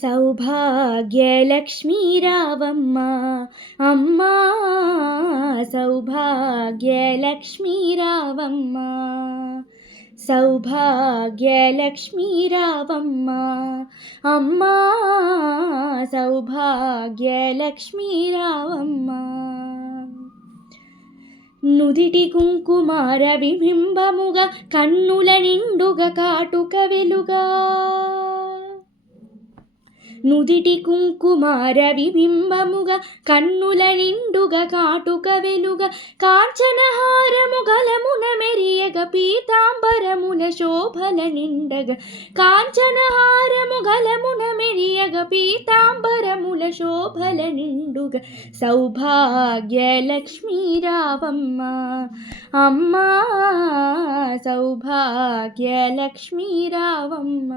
సౌభాగ్యలక్ష్మీ రావమ్మ అమ్మా, సౌభాగ్యలక్ష్మీ రావమ్మ, సౌభాగ్యలక్ష్మీ రావమ్మ అమ్మా, సౌభాగ్యలక్ష్మీ రావమ్మ. నుదిటి కుంకుమార విబింబముగా కన్నుల నిండుగా కాటుక వెలుగా, నుదిటి కుంకుమార విబింబముగా కన్నుల నిండుగా కాటుక వెలుగా, కాంచనహారము గలమున మెరియగ పీతాంబరముల శోభల నిండగా, కాంచనహారము గలమున మెరియగ పీతాంబరముల శోభల నిండుగా, సౌభాగ్యలక్ష్మీ రావమ్మ అమ్మా, సౌభాగ్యలక్ష్మీ రావమ్మ.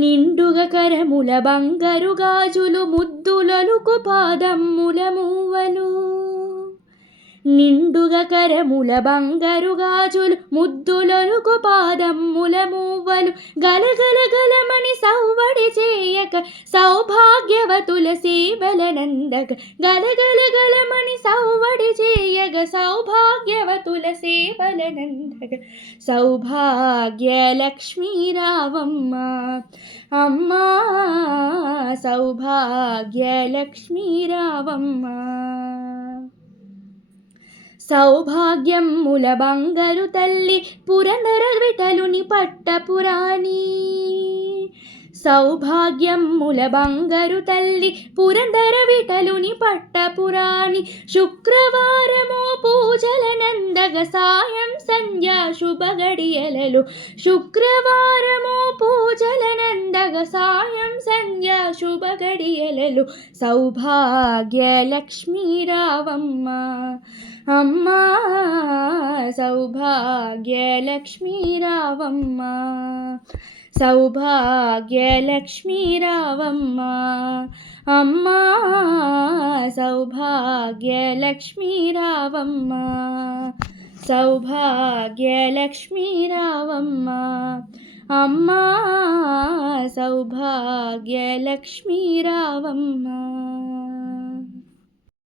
నిండుగా కరముల బంగారు గాజులు ముద్దులొలుకు పాదమ్ముల మూవలు, నిండుగా కరముల బంగారు గాజులు ముద్దులొలుకు పాదమ్ముల మూవలు, గలగల గలమని సౌవడి చేయక సౌభాగ్యవతుల సేవల నందక, గలగల గలమని సౌవడి చేయగ సౌభాగ్యవతుల సేవల నందక, సౌభాగ్యలక్ష్మీ రావమ్మ అమ్మా, సౌభాగ్యలక్ష్మీ రావమ్మ. సౌభాగ్యముల బంగారు తల్లి పురందర విఠలుని పట్టపురాణి, సౌభాగ్యముల బంగారు తల్లి పురందర విఠలుని పట్టపురాణి, శుక్రవారము పూజల నందగ సాయం సంధ్యా శుభ గడియలలో, శుక్రవారము పూజల నందగ సాయం సంధ్యా శుభ గడియలలో, సౌభాగ్యలక్ష్మీ రావమ్మ అమ్మా, సౌభాగ్యలక్ష్మీ రావమ్మ, సౌభాగ్యలక్ష్మీ రావమ్మ అమ్మా, సౌభాగ్యలక్ష్మీ రావమ్మ, సౌభాగ్యలక్ష్మీ రావమ్మ అమ్మా, సౌభాగ్యలక్ష్మీ రావమ్మ.